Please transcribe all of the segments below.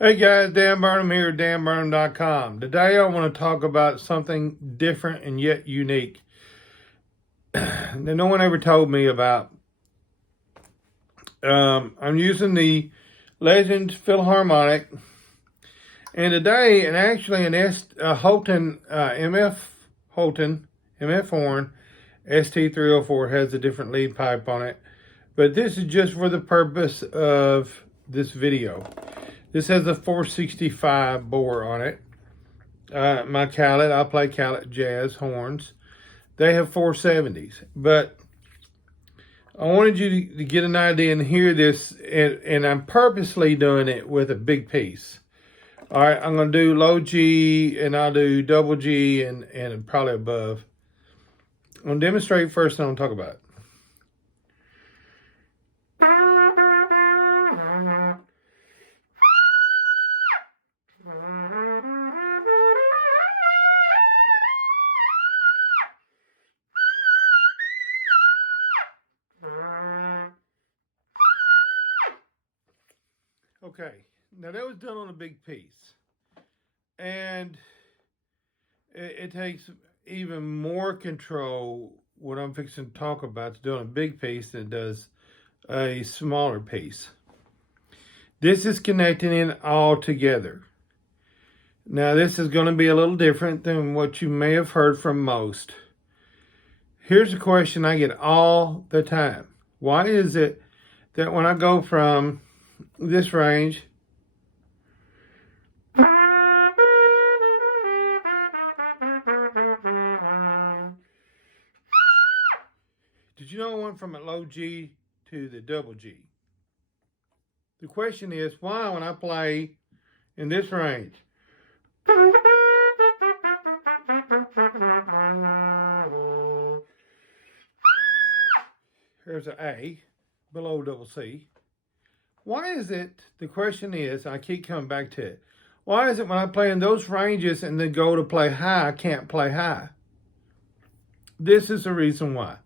Hey guys, Dan Burnham here, danburnham.com. Today I want to talk about something different and yet unique that no one ever told me about. I'm using the Legends Philharmonic, and today, and actually an Holton MF horn ST304 has a different lead pipe on it, but this is just for the purpose of this video. This has a 465 bore on it. My Calit, I play Calit Jazz horns. They have 470s, but I wanted you to get an idea and hear this, and I'm purposely doing it with a big piece. All right, I'm going to do low G, and I'll do double G, and probably above. I'm going to demonstrate first, and I'm going to talk about it. Okay, now that was done on a big piece, and it takes even more control what I'm fixing to talk about to do on a big piece than it does a smaller piece. This is connecting in all together. Now this is going to be a little different than what you may have heard from most. Here's a question I get all the time. Why is it that when I go from this range did you know I went from a low G to the double G? The question is, why when I play in this range, here's an A below double C. Why is it, the question is, I keep coming back to it, why is it when I play in those ranges and then go to play high, I can't play high? This is the reason why.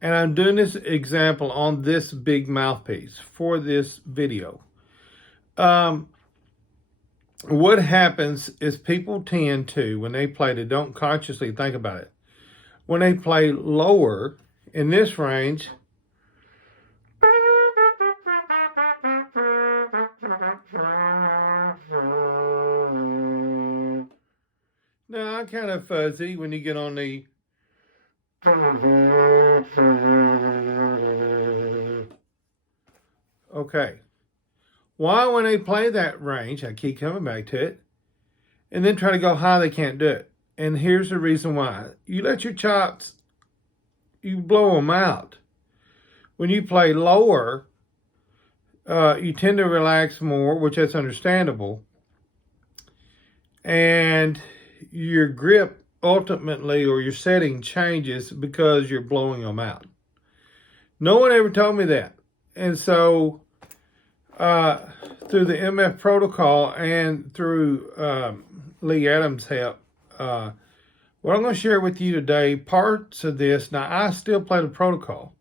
And I'm doing this example on this big mouthpiece for this video. What happens is people tend to, when they play, they don't consciously think about it. When they play lower in this range, now I'm kind of fuzzy when you get on the okay. Why when they play that range, I keep coming back to it, and then try to go high, they can't do it. And here's the reason why. You let your chops, you blow them out. When you play lower, you tend to relax more, which that's understandable. And your grip ultimately, or your setting changes because you're blowing them out. No one ever told me that. And so through the MF protocol and through Lee Adams' help, what I'm going to share with you today, parts of this. Now, I still play the protocol.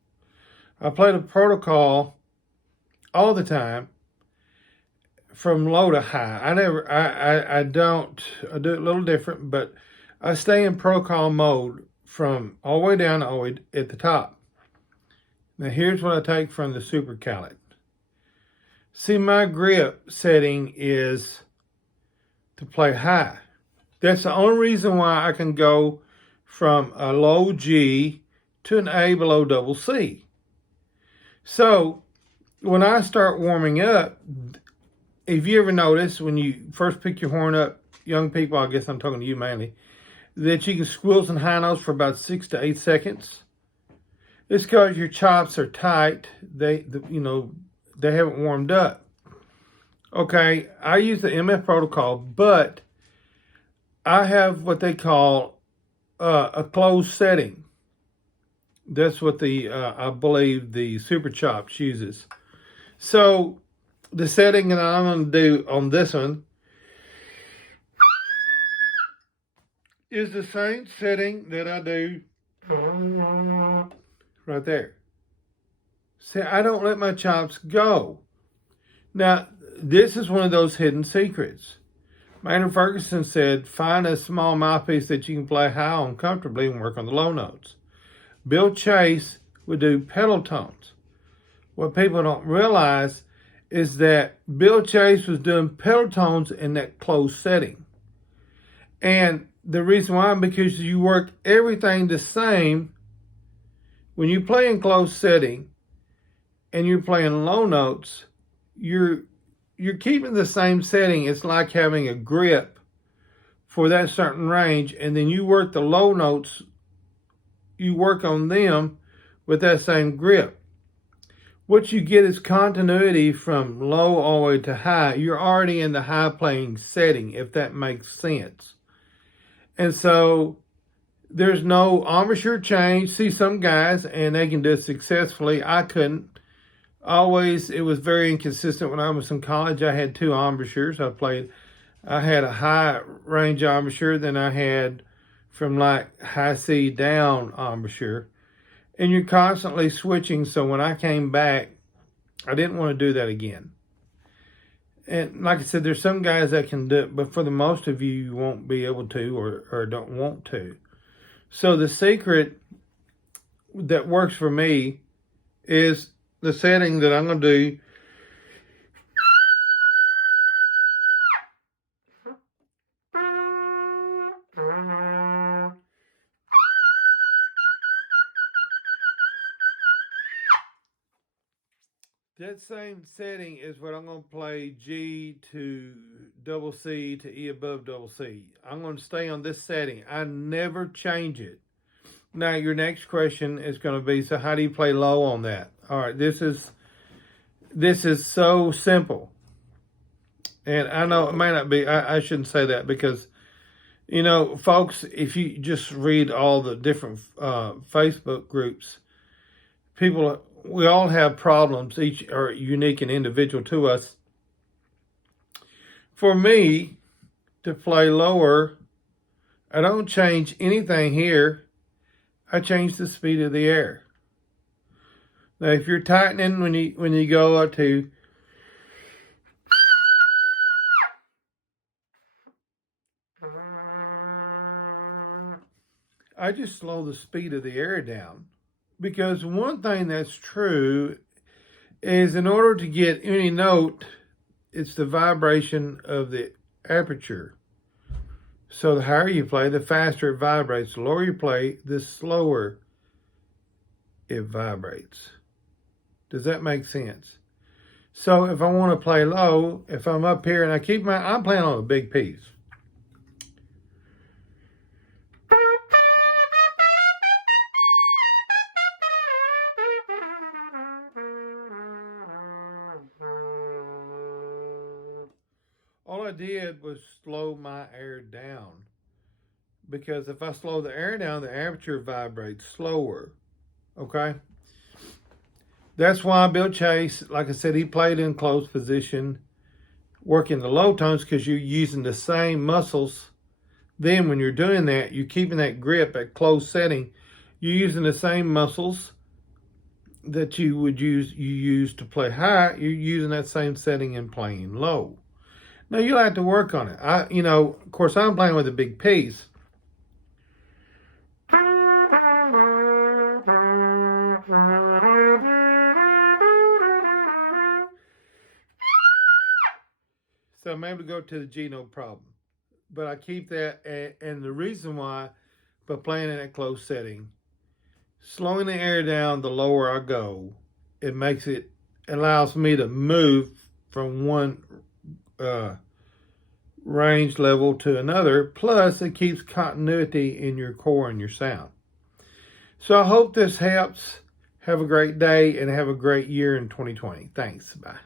I play the protocol all the time from low to high. I do it a little different, but I stay in protocol mode from all the way down to all the way at the top. Now, here's what I take from the Super Calit. See, my grip setting is to play high. That's the only reason why I can go from a low G to an A below double C. So, when I start warming up, if you ever notice when you first pick your horn up, young people, I guess I'm talking to you mainly, that you can squeals and high notes for about 6 to 8 seconds. It's because your chops are tight. They haven't warmed up. Okay, I use the MF protocol, but I have what they call a closed setting. That's what I believe the Super Chops uses. So the setting that I'm going to do on this one is the same setting that I do right there. See, I don't let my chops go. Now, this is one of those hidden secrets. Maynard Ferguson said, find a small mouthpiece that you can play high on comfortably and work on the low notes. Bill Chase would do pedal tones. What people don't realize is that Bill Chase was doing pedal tones in that closed setting. And the reason why, because you work everything the same. When you play in closed setting and you're playing low notes, you're keeping the same setting. It's like having a grip for that certain range, and then you work the low notes, you work on them with that same grip. What you get is continuity from low all the way to high. You're already in the high playing setting, if that makes sense. And so there's no embouchure change. See some guys, and they can do it successfully. I couldn't. Always, it was very inconsistent. When I was in college, I had 2 embouchures. I had a high range embouchure, then I had from like high C down embouchure. And you're constantly switching. So when I came back, I didn't want to do that again. And like I said, there's some guys that can do it, but for the most of you, you won't be able to or don't want to. So the secret that works for me is the setting that I'm going to do. That same setting is what I'm going to play G to double C to E above double C. I'm going to stay on this setting. I never change it. Now, your next question is going to be, so how do you play low on that? All right, this is so simple. And I know it may not be, I shouldn't say that because, you know, folks, if you just read all the different Facebook groups, we all have problems. Each are unique and individual to us. For me, to play lower, I don't change anything here. I change the speed of the air. Now, if you're tightening when you go up to I just slow the speed of the air down. Because one thing that's true is in order to get any note, it's the vibration of the aperture. So the higher you play, the faster it vibrates. The lower you play, the slower it vibrates. Does that make sense? So if I want to play low, if I'm up here and I'm playing on a big piece. All I did was slow my air down. Because if I slow the air down, the aperture vibrates slower. Okay? That's why Bill Chase, like I said, he played in closed position, working the low tones because you're using the same muscles. Then when you're doing that, you're keeping that grip at closed setting. You're using the same muscles that you use to play high. You're using that same setting and playing low. Now, you'll have to work on it. Of course, I'm playing with a big piece. So I'm able to go to the G, no problem. But I keep that, and the reason why, by playing in that closed setting, slowing the air down the lower I go, it allows me to move from one range level to another, plus it keeps continuity in your core and your sound. So I hope this helps. Have a great day and have a great year in 2020. Thanks. Bye.